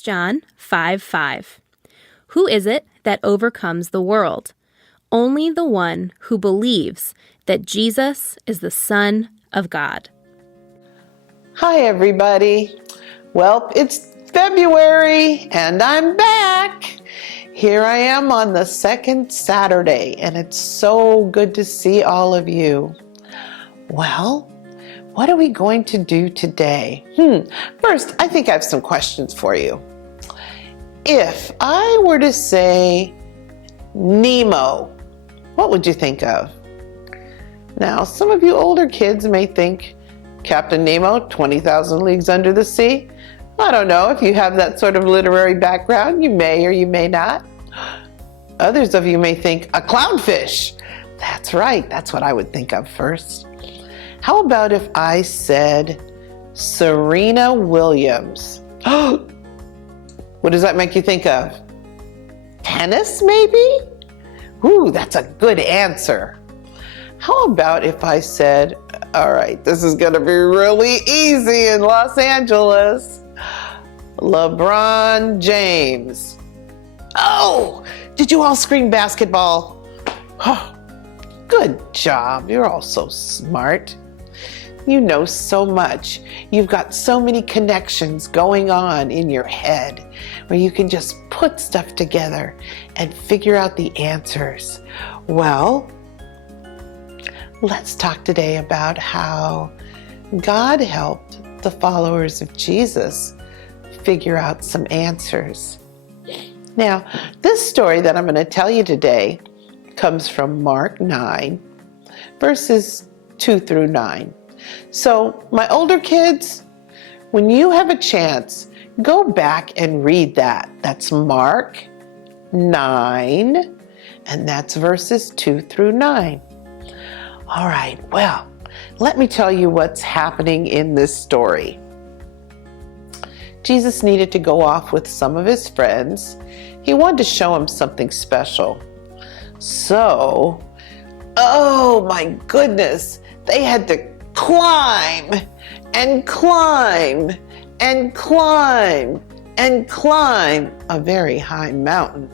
John 5:5. Who is it that overcomes the world? Only the one who believes that Jesus is the Son of God. Hi, everybody. Well, it's February and I'm back. Here I am on the second Saturday, and it's so good to see all of you. Well, what are we going to do today? First, I think I have some questions for you. If I were to say Nemo, what would you think of? Now, some of you older kids may think Captain Nemo, 20,000 Leagues Under the Sea. I don't know if you have that sort of literary background. You may or you may not. Others of you may think a clownfish. That's right. That's what I would think of first. How about if I said Serena Williams? What does that make you think of? Tennis, maybe? Ooh, that's a good answer. How about if I said, all right, this is going to be really easy in Los Angeles, LeBron James. Oh, did you all scream basketball? Oh, good job. You're all so smart. You know so much. You've got so many connections going on in your head where you can just put stuff together and figure out the answers. Well, let's talk today about how God helped the followers of Jesus figure out some answers. Now, this story that I'm going to tell you today comes from Mark 9, verses 2 through 9. So, my older kids, when you have a chance, go back and read that. That's Mark 9, and that's verses 2 through 9. All right, well, let me tell you what's happening in this story. Jesus needed to go off with some of his friends. He wanted to show them something special. So, oh my goodness, they had to climb and climb and climb and climb a very high mountain.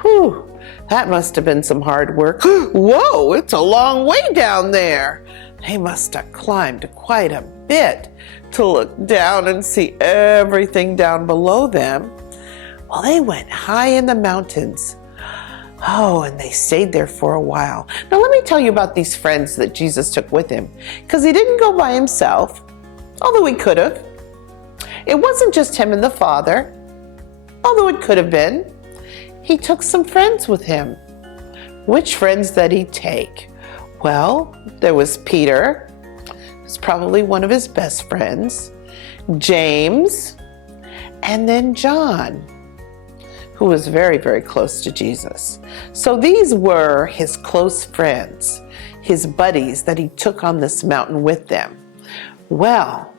Whew, that must have been some hard work. Whoa, it's a long way down there. They must have climbed quite a bit to look down and see everything down below them. Well, they went high in the mountains. Oh, and they stayed there for a while. Now, let me tell you about these friends that Jesus took with him, because he didn't go by himself, although he could have. It wasn't just him and the Father, although it could have been. He took some friends with him. Which friends did he take? Well, there was Peter, who's probably one of his best friends, James, and then John, who was very, very close to Jesus. So these were his close friends, his buddies that he took on this mountain with them. Well,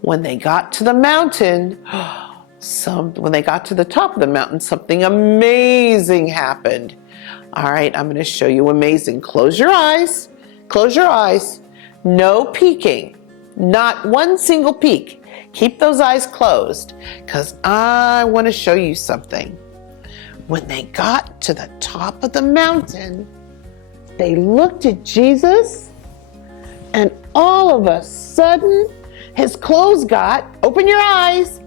when they got to the mountain, when they got to the top of the mountain, something amazing happened. All right, I'm going to show you amazing. Close your eyes. Close your eyes. No peeking. Not one single peek. Keep those eyes closed, because I want to show you something. When they got to the top of the mountain, they looked at Jesus, and all of a sudden, his clothes got, open your eyes,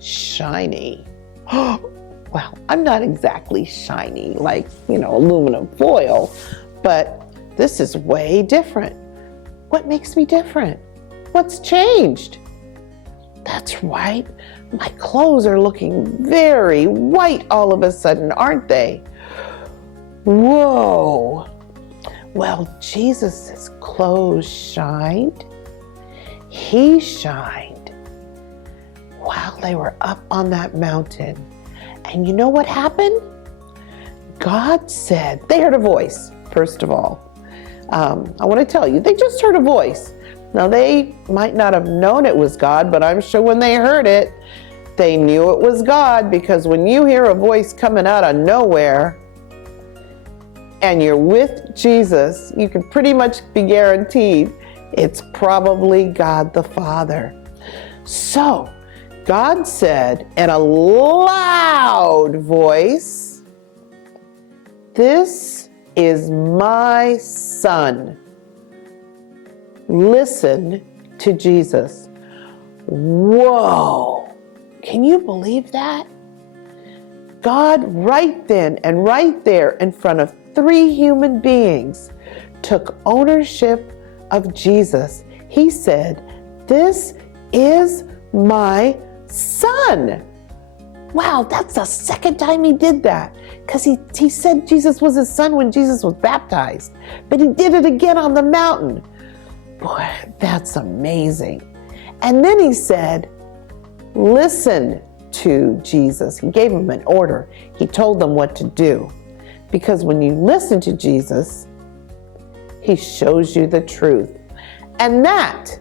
shiny. Well, I'm not exactly shiny like, aluminum foil, but this is way different. What makes me different? What's changed? That's right. My clothes are looking very white all of a sudden, aren't they? Whoa. Well, Jesus' clothes shined. He shined while they were up on that mountain. And you know what happened? God said, they heard a voice, first of all. I want to tell you, they just heard a voice. Now, they might not have known it was God, but I'm sure when they heard it, they knew it was God, because when you hear a voice coming out of nowhere and you're with Jesus, you can pretty much be guaranteed it's probably God the Father. So God said in a loud voice, "This is my son." Listen to Jesus. Whoa! Can you believe that? God right then and right there in front of 3 human beings took ownership of Jesus. He said, "This is my son." Wow, that's the second time he did that. Because he said Jesus was his son when Jesus was baptized. But he did it again on the mountain. Boy, that's amazing. And then he said, listen to Jesus. He gave them an order. He told them what to do. Because when you listen to Jesus, he shows you the truth. And that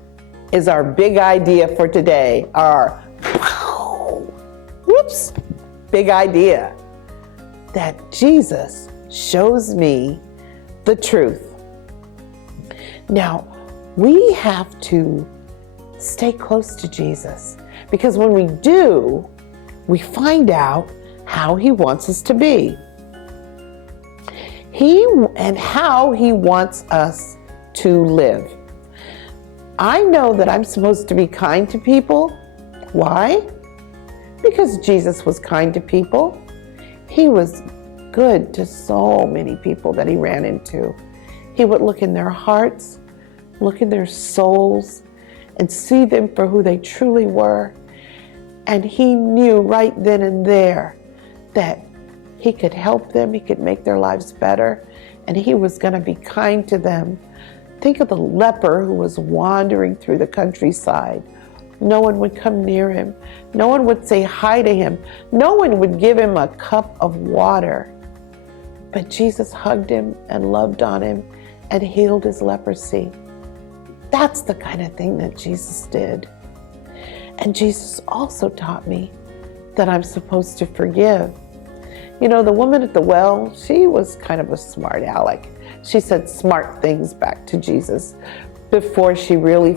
is our big idea for today. Our big idea. That Jesus shows me the truth. Now, we have to stay close to Jesus, because when we do, we find out how he wants us to be. And how he wants us to live. I know that I'm supposed to be kind to people. Why? Because Jesus was kind to people. He was good to so many people that he ran into. He would look in their hearts, look in their souls, and see them for who they truly were. And he knew right then and there that he could help them, he could make their lives better, and he was going to be kind to them. Think of the leper who was wandering through the countryside. No one would come near him. No one would say hi to him. No one would give him a cup of water. But Jesus hugged him and loved on him and healed his leprosy. That's the kind of thing that Jesus did. And Jesus also taught me that I'm supposed to forgive. You know, the woman at the well, she was kind of a smart aleck. She said smart things back to Jesus before she really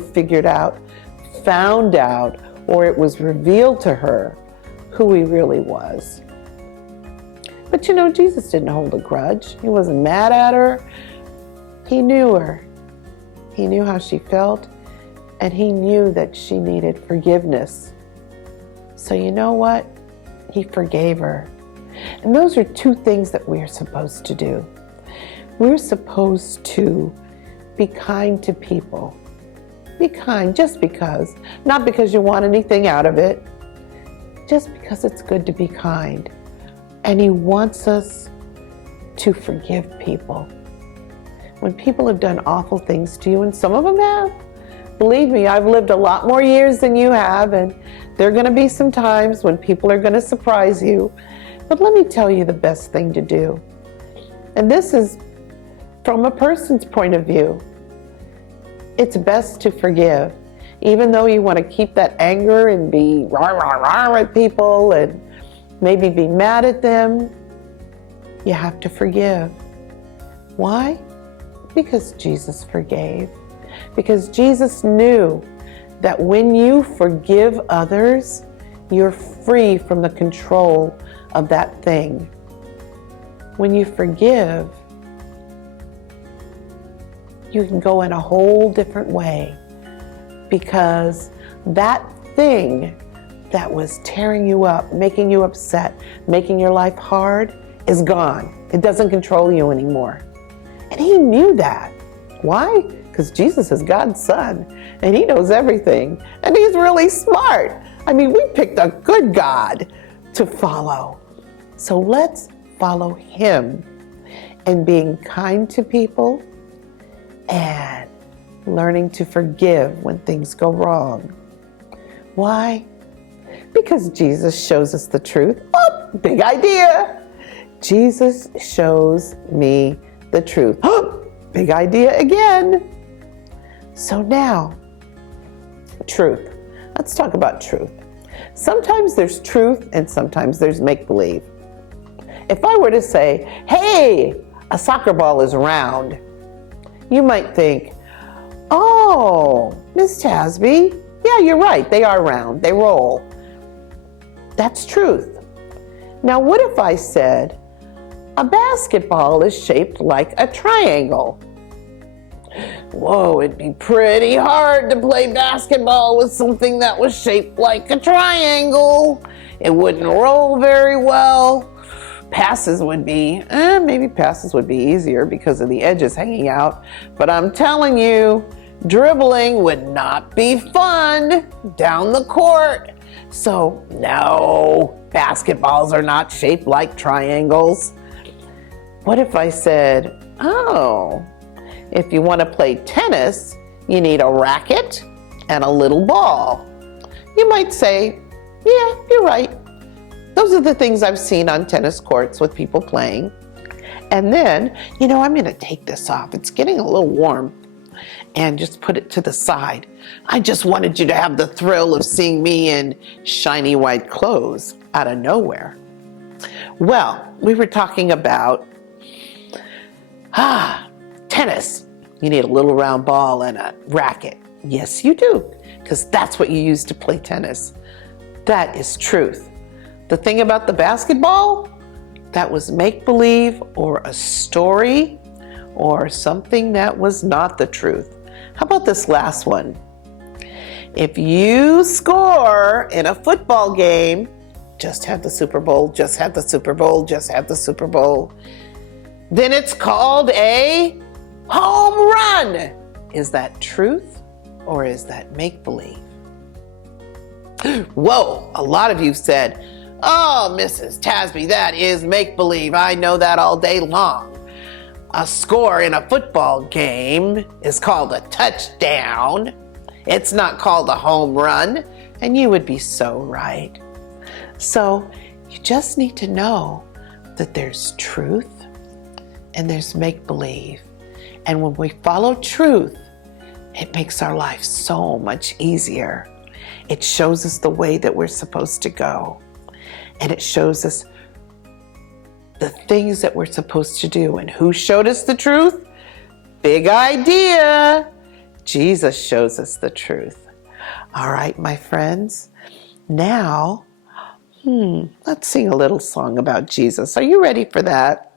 found out, or it was revealed to her who he really was. But you know, Jesus didn't hold a grudge. He wasn't mad at her. He knew her. He knew how she felt, and he knew that she needed forgiveness. So you know what? He forgave her. And those are 2 things that we're supposed to do. We're supposed to be kind to people. Be kind just because. Not because you want anything out of it. Just because it's good to be kind. And he wants us to forgive people. When people have done awful things to you, and some of them have, believe me, I've lived a lot more years than you have, and there are going to be some times when people are going to surprise you. But let me tell you the best thing to do. And this is from a person's point of view. It's best to forgive. Even though you want to keep that anger and be rah at people and maybe be mad at them, you have to forgive. Why? Because Jesus forgave. Because Jesus knew that when you forgive others, you're free from the control of that thing. When you forgive, you can go in a whole different way, because that thing that was tearing you up, making you upset, making your life hard is gone. It doesn't control you anymore. And he knew that. Why? Because Jesus is God's son, and he knows everything, and he's really smart. I mean, we picked a good God to follow. So let's follow him in being kind to people and learning to forgive when things go wrong. Why? Because Jesus shows us the truth. Oh, big idea. Jesus shows me the truth. Oh, big idea again. So now, truth. Let's talk about truth. Sometimes there's truth and sometimes there's make-believe. If I were to say, hey, a soccer ball is round, you might think, oh, Miss Tasby, yeah, you're right, they are round, they roll. That's truth. Now, what if I said, a basketball is shaped like a triangle? Whoa, it'd be pretty hard to play basketball with something that was shaped like a triangle. It wouldn't roll very well. Passes would be, maybe passes would be easier because of the edges hanging out. But I'm telling you, dribbling would not be fun down the court. So no, basketballs are not shaped like triangles. What if I said, oh, if you want to play tennis, you need a racket and a little ball? You might say, yeah, you're right. Those are the things I've seen on tennis courts with people playing. And then, I'm going to take this off. It's getting a little warm. And just put it to the side. I just wanted you to have the thrill of seeing me in shiny white clothes out of nowhere. Well, we were talking about tennis. You need a little round ball and a racket. Yes, you do, because that's what you use to play tennis. That is truth. The thing about the basketball, that was make-believe or a story or something that was not the truth. How about this last one? If you score in a football game, just had the Super Bowl, just had the Super Bowl, just had the Super Bowl, then it's called a home run. Is that truth or is that make-believe? Whoa, a lot of you said, oh, Mrs. Tasby, that is make-believe. I know that all day long. A score in a football game is called a touchdown. It's not called a home run. And you would be so right. So you just need to know that there's truth and there's make-believe. And when we follow truth, it makes our life so much easier. It shows us the way that we're supposed to go. And it shows us the things that we're supposed to do. And who showed us the truth? Big idea. Jesus shows us the truth. All right, my friends. Now, let's sing a little song about Jesus. Are you ready for that?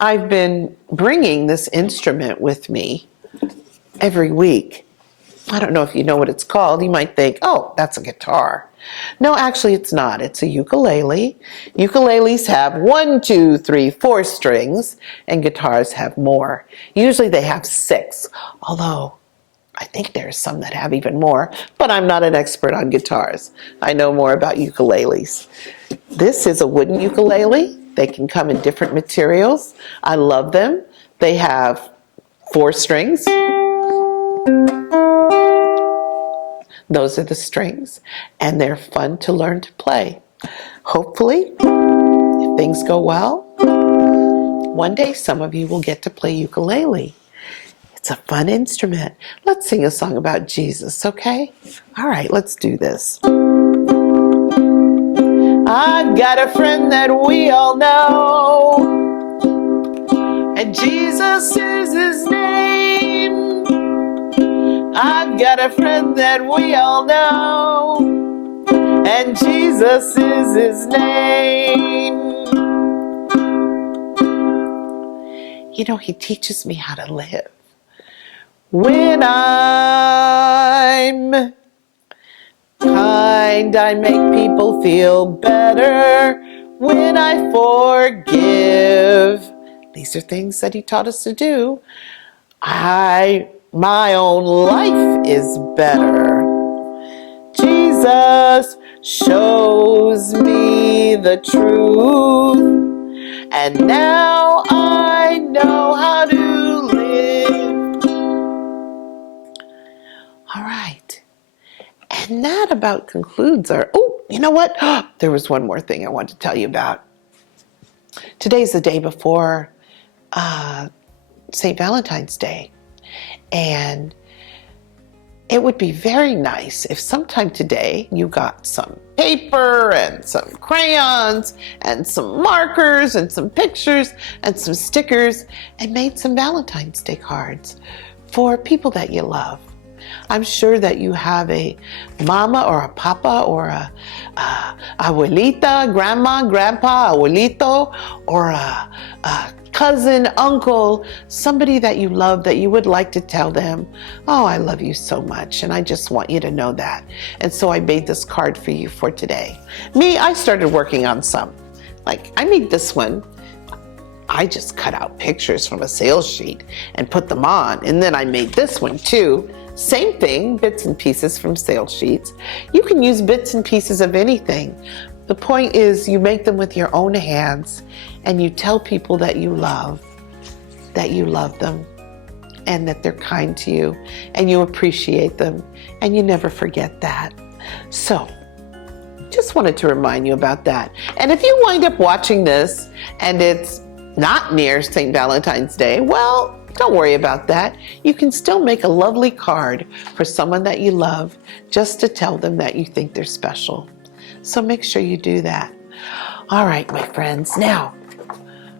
I've been bringing this instrument with me every week. I don't know if you know what it's called. You might think, oh, that's a guitar. No, actually it's not. It's a ukulele. Ukuleles have 1, 2, 3, 4 strings, and guitars have more. Usually they have 6, although I think there's some that have even more, but I'm not an expert on guitars. I know more about ukuleles. This is a wooden ukulele. They can come in different materials. I love them. They have 4 strings. Those are the strings, and they're fun to learn to play. Hopefully, if things go well, one day some of you will get to play ukulele. It's a fun instrument. Let's sing a song about Jesus, okay? All right, let's do this. I've got a friend that we all know, and Jesus is his name. I've got a friend that we all know, and Jesus is his name. You know, he teaches me how to live. When I'm kind, I make people feel better. When I forgive, these are things that he taught us to do. My own life is better. Jesus shows me the truth, and now I know how to live. All right. And that about concludes our, you know what? There was one more thing I wanted to tell you about. Today's the day before St. Valentine's Day. And it would be very nice if sometime today you got some paper and some crayons and some markers and some pictures and some stickers and made some Valentine's Day cards for people that you love. I'm sure that you have a mama or a papa or a abuelita, grandma, grandpa, abuelito, or a cousin, uncle, somebody that you love that you would like to tell them, oh, I love you so much, and I just want you to know that. And so I made this card for you for today. Me, I started working on some. Like, I made this one. I just cut out pictures from a sales sheet and put them on. And then I made this one too. Same thing, bits and pieces from sales sheets. You can use bits and pieces of anything. The point is you make them with your own hands and you tell people that you love them and that they're kind to you and you appreciate them and you never forget that. So, just wanted to remind you about that. And if you wind up watching this and it's not near St. Valentine's Day, well, don't worry about that. You can still make a lovely card for someone that you love just to tell them that you think they're special. So make sure you do that. All right, my friends. Now,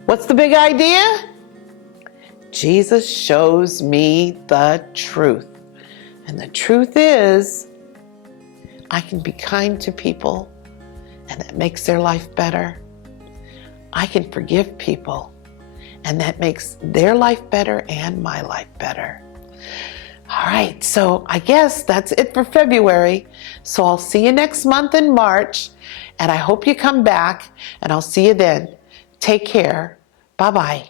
what's the big idea? Jesus shows me the truth. And the truth is, I can be kind to people, and that makes their life better. I can forgive people, and that makes their life better and my life better. All right, so I guess that's it for February. So I'll see you next month in March, and I hope you come back, and I'll see you then. Take care. Bye-bye.